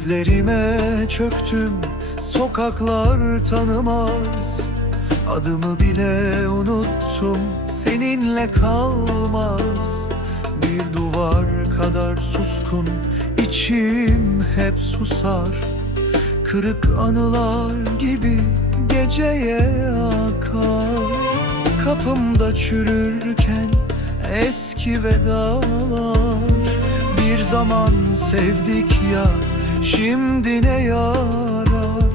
Dizlerime çöktüm sokaklar tanımaz. Adımı bile unuttum seninle kalmaz. Bir duvar kadar suskun içim hep susar. Kırık anılar gibi geceye akar. Kapımda çürürken eski vedalar. Bir zaman sevdik ya şimdi ne yarar?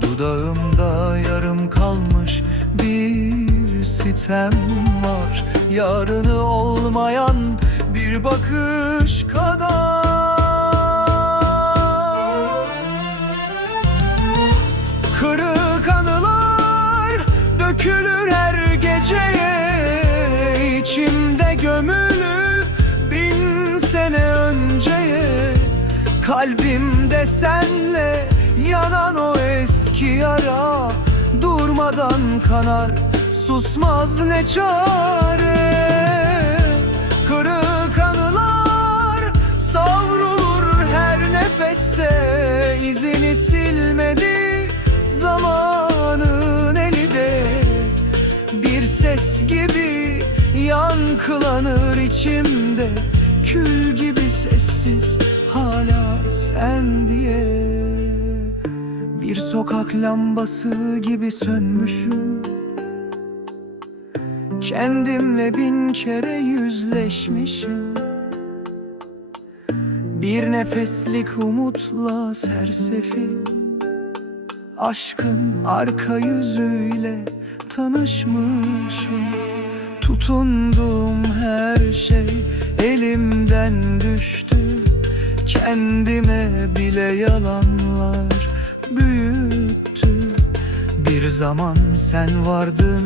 Dudağımda yarım kalmış bir sitem var. Yarını olmayan bir bakış kadar. Kırık anılar dökülür her geceye. İçimde Kalbimde senle yanan o eski yara Durmadan kanar susmaz ne çare. Kırık anılar savrulur her nefeste izini silmedi zamanın eli de Bir ses gibi yankılanır içimde Kül gibi sessiz hala sen diye Bir sokak lambası gibi sönmüşüm. Kendimle bin kere yüzleşmişim. Bir nefeslik umutla sersefil. Aşkın arka yüzüyle tanışmışım. Tutunduğum her Kendime bile yalanlar büyüttü. Bir zaman sen vardın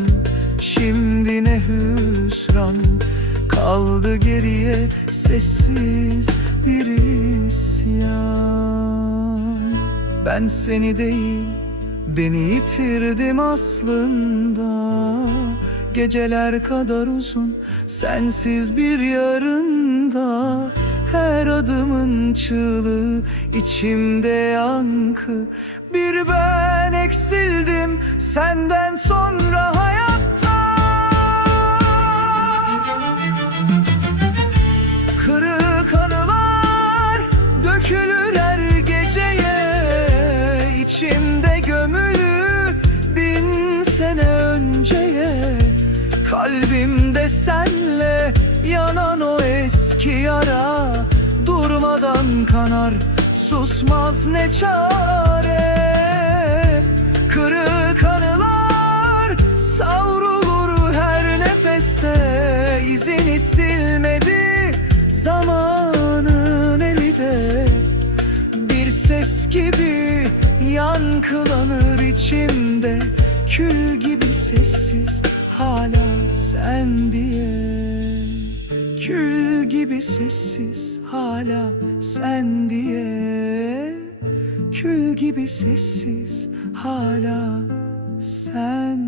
şimdi ne hüsran. Kaldı geriye sessiz bir isyan. Ben seni değil beni yitirdim aslında. Geceler kadar uzun sensiz bir yarında Her adımın çığlığı içimde yankı. Bir ben eksildim senden sonra hayatta. Kırık anılar dökülür her geceye. İçimde gömülü bin sene önceye. Kalbimde senle yanan o eski yara Durmadan kanar susmaz ne çare. Kırık anılar savrulur her nefeste izini silmedi zamanın eli de Bir ses gibi yankılanır içimde Kül gibi sessiz gibi sessiz hala sen diye. Kül gibi sessiz hala sen